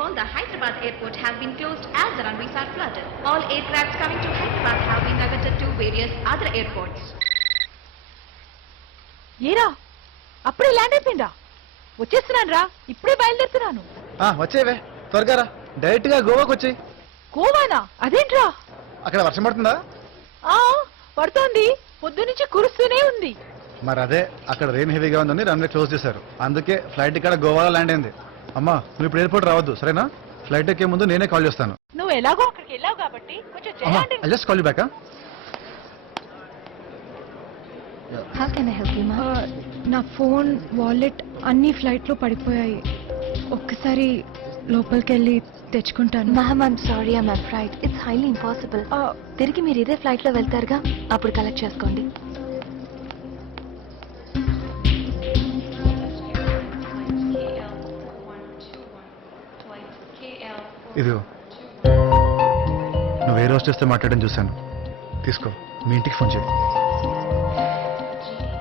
rainfall, the Hyderabad airport has been closed as the runways are flooded. All aircrafts coming to Hyderabad have been diverted to various other airports. ఏరా అప్పుడే land అయిపోయిందా? వచ్చేస్తున్నాను రా, ఇప్పుడే బయలుదేరుతున్నాను. వచ్చేవే త్వరగా రా, డైరెక్ట్ గా గోవాకి వచ్చేయి. గోవానా? అదేంట్రా? అక్కడ వర్షం పడుతుందా? పడుతోంది, పొద్దు నుంచి కురుస్తూనే ఉంది. మరి అదే అక్కడ రెయిన్ హెవీగా ఉందని రన్వే క్లోజ్ చేశారు, అందుకే ఫ్లైట్ ఇక్కడ గోవాలో ల్యాండ్ అయింది. అమ్మా నువ్వు ఇప్పుడు ఎయిర్పోర్ట్ రావద్దు, సరేనా? ఫ్లైట్ ఎక్కే ముందు నేనే కాల్ చేస్తాను. నువ్వు ఎలాగో అక్కడికి వెళ్ళావు కాబట్టి కొంచెం just call you back. How can I help you, ma'am? నా ఫోన్, వాలెట్ అన్ని ఫ్లైట్ లో పడిపోయాయి. ఒక్కసారి లోపలికి వెళ్ళి తెచ్చుకుంటాను. Ma'am, I'm sorry, I'm afraid. It's highly impossible. తిరిగి మీరు ఇదే ఫ్లైట్ లో వెళ్తారుగా, అప్పుడు కలెక్ట్ చేసుకోండి. ఇదిగో నువ్వు ఏ రోజు చేస్తే మాట్లాడడం చూశాను, తీసుకో. మీ ఇంటికి ఫోన్ చేయి.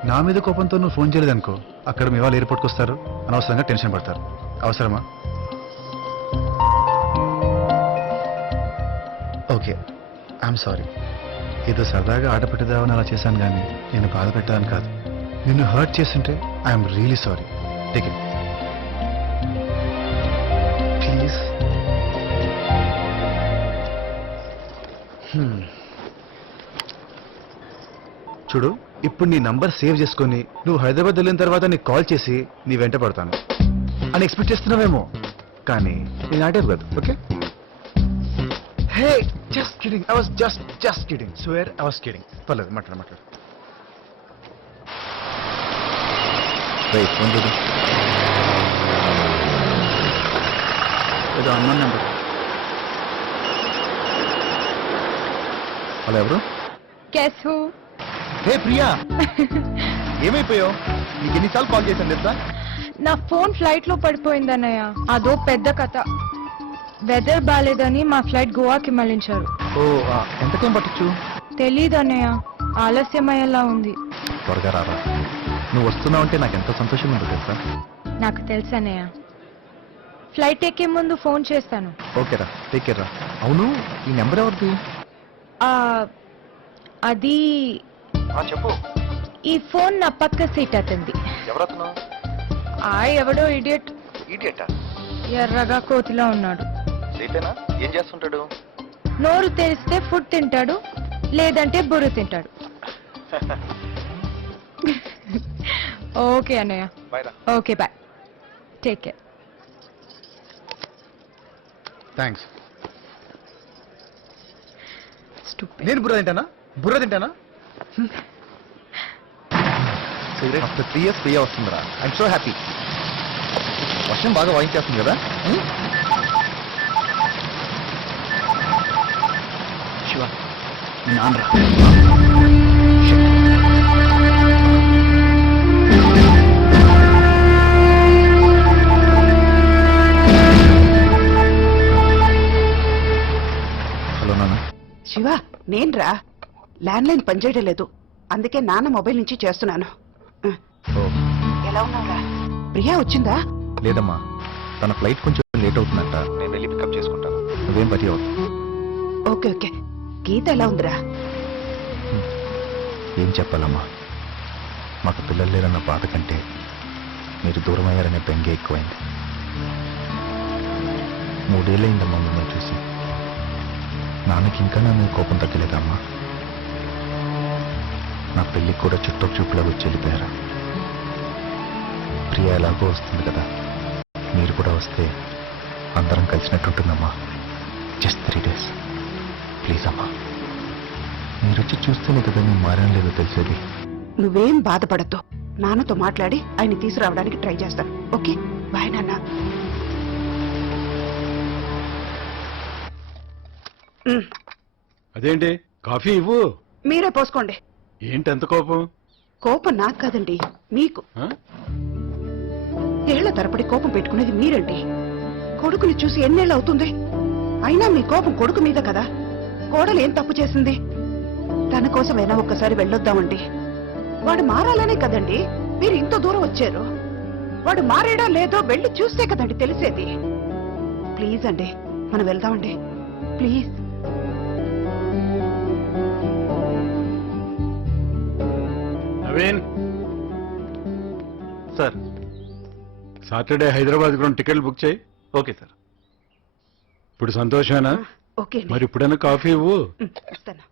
నా మీద కోపంతో నువ్వు ఫోన్ చేయలేదనుకో, అక్కడ మీ వాళ్ళు ఎయిర్పోర్ట్కి వస్తారు, అనవసరంగా టెన్షన్ పడతారు. అవసరమా? Okay, I'm sorry. ఏదో సరదాగా ఆట పెట్టదామని అలా చేశాను, కానీ నేను బాధ పెట్టాలని కాదు. నిన్ను హర్ట్ చేస్తుంటే I'm really sorry. Take it please. చూడు, ఇప్పుడు నీ నంబర్ సేవ్ చేసుకొని నువ్వు హైదరాబాద్ వెళ్ళిన తర్వాత నీకు కాల్ చేసి నీ వెంట పడతాను అని ఎక్స్పెక్ట్ చేస్తున్నావేమో, కానీ నేను ఆటే కాదు. Okay? Hey, just kidding. I was just kidding. Swear I was kidding. పర్లేదు, మాట్లాడు. ఫోన్ చూడు. ఏదో అన్నాను నెంబర్. హలో, ఎవరు? Guess who? హే ప్రియా, ఏమైపోయావు? నీకు ఎన్నిసార్లు కాల్ చేశాను తెలుసా? నా ఫోన్ ఫ్లైట్ లో పడిపోయిందన్నయ్య. అదో పెద్ద కథ. వెదర్ బాలేదని మా ఫ్లైట్ గోవాకి మళ్లించారు. ఓ, ఎంత టైం పట్టచ్చు? తెలీదు అన్నయ్య, ఆలస్యమయ్యేలా ఉంది. త్వరగా రారా. నువ్వు వస్తున్నావు అంటే నాకు ఎంత సంతోషం ఉందో తెలుసా? నాకు తెలుసు అన్నయ్య. ఫ్లైట్ ఎక్కే ముందు ఫోన్ చేస్తాను. ఓకేరా, టేక్ కేర్ రా. అవును, ఈ నెంబర్ ఎవరిది? అది చెప్పు. ఈ ఫోన్ నా పక్క సీట్ అతంది. ఎవరతను? ఎవడో ఇడియట్. ఈడియటా? ఎర్రగా కోతిలా ఉన్నాడు. సేపేనా? ఏం చేస్తుంటాడు? నోరు తెరిస్తే ఫుడ్ తింటాడు, లేదంటే బుర్ర తింటాడు. ఓకే అన్నయ్య. Okay, bye. Take care. Thanks. నేను బుర్ర తింటానా? ఆఫ్టర్ 3 years ప్రియా వస్తుందిరా. I'm so happy. వర్షం బాగా వాయించేస్తుంది కదా? శివ, నాన్నరా. హలో నాన్న. శివ, నేనురా. ల్యాండ్లైన్ పనిచేయడం లేదు, అందుకే నాన్న మొబైల్ నుంచి చేస్తున్నాను. ఎలా ఉన్నావురా? ప్రియా వచ్చిందా? లేదమ్మా, తన ఫ్లైట్ కొంచెం లేట్ అవుతుందంట. నేను వెళ్ళి పికప్ చేసుకుంటాను, నువ్వేం పని అవ్వదు. ఓకే. గీత ఎలా ఉందిరా? ఏం చెప్పాలమ్మా, మాకు పిల్లలు లేరన్న బాధ కంటే మీరు దూరం అయ్యారనే బెంగే ఎక్కువైంది. 3 ఏళ్ళయిందమ్మా మిమ్మల్ని చూసి. నాన్నకి ఇంకా నా మీద కోపం తగ్గలేదమ్మా. నా పెళ్ళికి కూడా చుట్టూలో వచ్చి వెళ్ళిపోయారా? ప్రియా ఎలాగో వస్తుంది కదా, మీరు కూడా వస్తే అందరం కలిసినట్టుంటుందమ్మా. జస్ట్ 3 days ప్లీజ్ అమ్మా. మీరు వచ్చి చూస్తేనే కదా నేను మారడం లేదో తెలిసేది. నువ్వేం బాధపడద్దు, నాన్నతో మాట్లాడి ఆయన తీసుకురావడానికి ట్రై చేస్తాను. ఓకే, బాయ్ నాన్న. అదేంటి, కాఫీ ఇవ్వు. మీరే పోసుకోండి. ఏంటి ఎంత కోపం? కోపం నాకు కాదండి, మీకు. ఏళ్ల తరపడి కోపం పెట్టుకునేది మీరండి. కొడుకుని చూసి ఎన్నేళ్ళు అవుతుంది? అయినా మీ కోపం కొడుకు మీద కదా. కోడలు ఏం తప్పు చేసింది? తన కోసమైనా ఒక్కసారి వెళ్ళొద్దామండి. వాడు మారాలనే కదండి మీరు ఇంత దూరం వచ్చారు. వాడు మారాడా లేదో వెళ్ళి చూస్తే కదండి తెలిసేది. ప్లీజ్ అండి మనం వెళ్దామండి please. Naveen sir Saturday Hyderabad కూడా టికెట్లు బుక్ చేయి. Okay sir. ఇప్పుడు సంతోషమేనా? ఓకే మరి ఇప్పుడైనా కాఫీ ఇవ్వు. ఇస్తాను.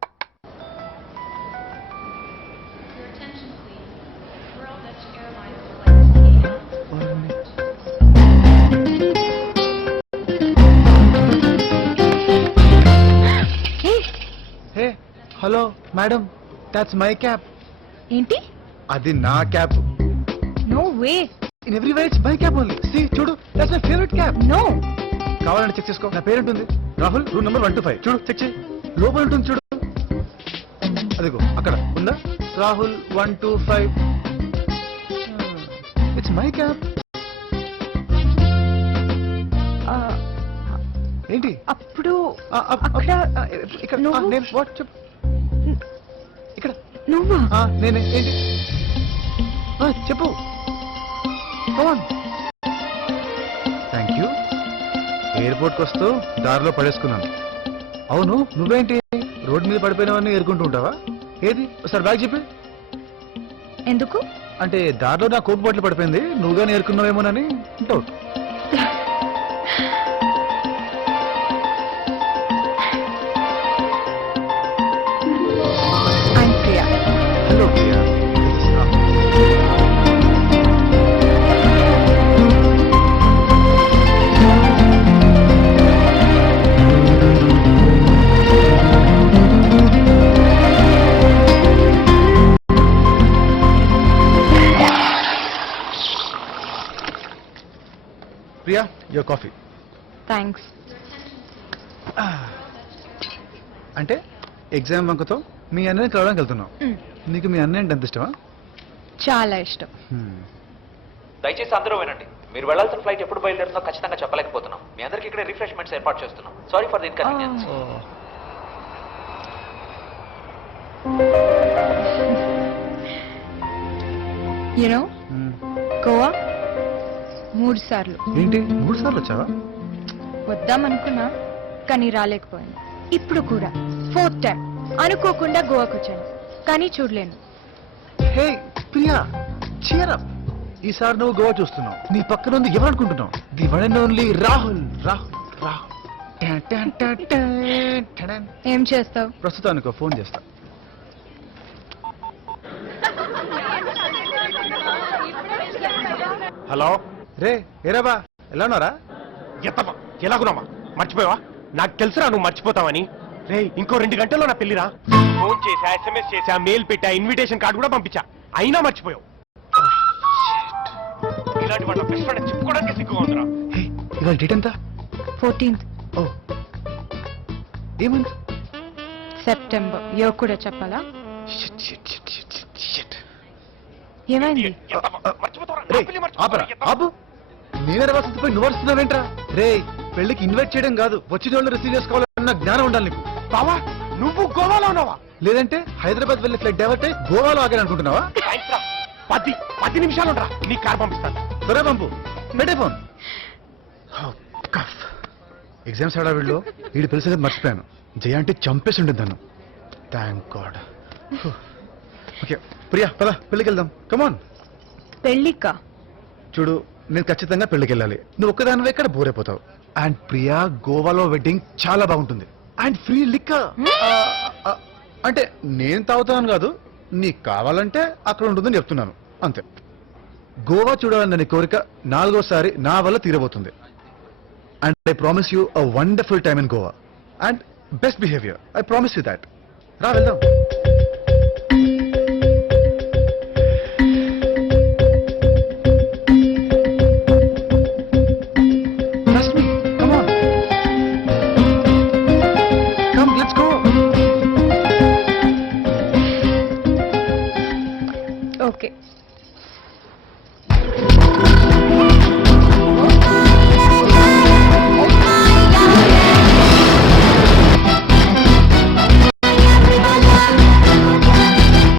Hey hello madam, that's my cap. ఏంటి? అది నా cap. No way. In every way it's my cap only. See చూడు, that's my favourite cap. No. కావాలంటే చెక్ చేసుకో, నా పేరెంట్ ఉంది రాహుల్, రూమ్ నెంబర్ 125. చూడు, చెక్ చేయి, లోపల ఉంటుంది చూడు. అదిగో అక్కడ ఉందా, రాహుల్ 125. It's my cap. ఏంటి అప్పుడు అక్కడ ఇక్కడ నువ్వు- నేను వాట్ చెప్పు ఇక్కడ నువ్వా? నేనే ఏంటి చెప్పు. Thank you. ఎయిర్పోర్ట్కి వస్తూ దారిలో పడేసుకున్నాను. అవును, నువ్వేంటి రోడ్డు మీద పడిపోయినవన్నీ ఎరుకుంటూ ఉంటావా? ఏది ఒకసారి బ్యాగ్ చెప్పి. ఎందుకు? అంటే దారిలో నా కోట్ బాటిల్ పడిపోయింది, నువ్వుగానే ఎరుకున్నావేమోనని doubt. I'm Priya. Hello Priya. Priya, your coffee. Thanks. అంటే ఎగ్జామ్ వంకతో మీ అన్నయ్యని కలవడానికి వెళ్తున్నావు. నీకు మీ అన్నయ్య అంటే ఎంత ఇష్టమా? చాలా ఇష్టం. దయచేసి అందరూ వినండి. మీరు వెళ్ళాల్సిన ఫ్లైట్ ఎప్పుడు బయలుదేరుతుందో ఖచ్చితంగా చెప్పలేకపోతున్నాం. మీ అందరికీ ఇక్కడ రిఫ్రెష్మెంట్స్ ఏర్పాటు చేస్తున్నాం. Sorry for the inconvenience. You know Goa 3 సార్లు ఏంటి 3 సార్లు వచ్చావా? వద్దామనుకున్నా కానీ రాలేకపోయాను. ఇప్పుడు కూడా 4th టైం అనుకోకుండా గోవాకు వచ్చాను కానీ చూడలేను. హే ప్రియా, cheer up. ఈసారి నువ్వు గోవా చూస్తున్నావు. నీ పక్కన ఉంది ఎవరు అనుకుంటున్నావు? The one and only Rahul. Rahul Rahul. టన్ టన్ టన్ టన్ టన్. ఏం చేస్తావు? ప్రస్తుతానికి ఫోన్ చేస్తా. హలో రే ఏరాబా, ఎలా ఉన్నారా? ఎత్తమ్మా, ఎలాగున్నామా? మర్చిపోయావా? నాకు తెలుసురా నువ్వు మర్చిపోతావని. రే ఇంకో 2 గంటల్లో నా పెళ్లిరా. ఫోన్ చేశా, SMS చేశా, మెయిల్ పెట్టా, ఇన్విటేషన్ కార్డు కూడా పంపించా, అయినా మర్చిపోయావు. ఇలాంటి వాళ్ళ బెస్ట్ ఫ్రెండ్ చెప్పుకోవడానికి సిగ్గుగా ఉందిరా. హే, ఇవాళ డేట్ ఎంత? 14th ఓ, ఏమంది? సెప్టెంబర్. ఇయో కూడా చెప్పాలా? ఏమైంది? ఎత్తమ్మా, మర్చిపోతావురా? రే, నా పెళ్లి ఆపరా, మర్చిపోతావా? ఆపు. నేనే రాసిపోయి నువ్వు వస్తున్నావేంట్రా? రే, పెళ్లికి ఇన్వైట్ చేయడం కాదు, వచ్చిన వాళ్ళు రిసీవ్ చేసుకోవాలన్న జ్ఞానం ఉండాలి నీకు. బావా నువ్వు గోవాలో ఉన్నావా? లేదంటే హైదరాబాద్ వెళ్ళి ఫ్లైట్ డైవర్ట్ అయ్యి గోవాలో ఆగాను అనుకుంటున్నావా? థాంక్స్ రా. 10 నిమిషాలు ఉండరా, నీ కార్ పంపిస్తాను. త్వరగా పంపు. పెట్టే ఫోన్. ఎగ్జామ్స్ హడావిడిలో వీడి పిలిచేది మర్చిపోయాను. జయ అంటే చంపేసి ఉండేది నన్ను. Thank God. ఓకే ప్రియా, పద పెళ్ళికి వెళ్దాం. కమాన్. పెళ్ళికా? చూడు, నేను ఖచ్చితంగా పెళ్ళికి వెళ్ళాలి. నువ్వు ఒక్కదానివే ఇక్కడ బోర్ అయిపోతావు. అండ్ ప్రియా, గోవాలో వెడ్డింగ్ చాలా బాగుంటుంది. And free liquor. అంటే నేను తాగుతాను కాదు, నీకు కావాలంటే అక్కడ ఉంటుందని చెప్తున్నాను అంతే. గోవా చూడాలన్న కోరిక 4వసారి నా వల్ల తీరబోతుంది. And I promise you a wonderful time in Goa and best behaviour. I promise you that. రా వెళ్దాం. Trust me. Come on. Come, let's go. Okay.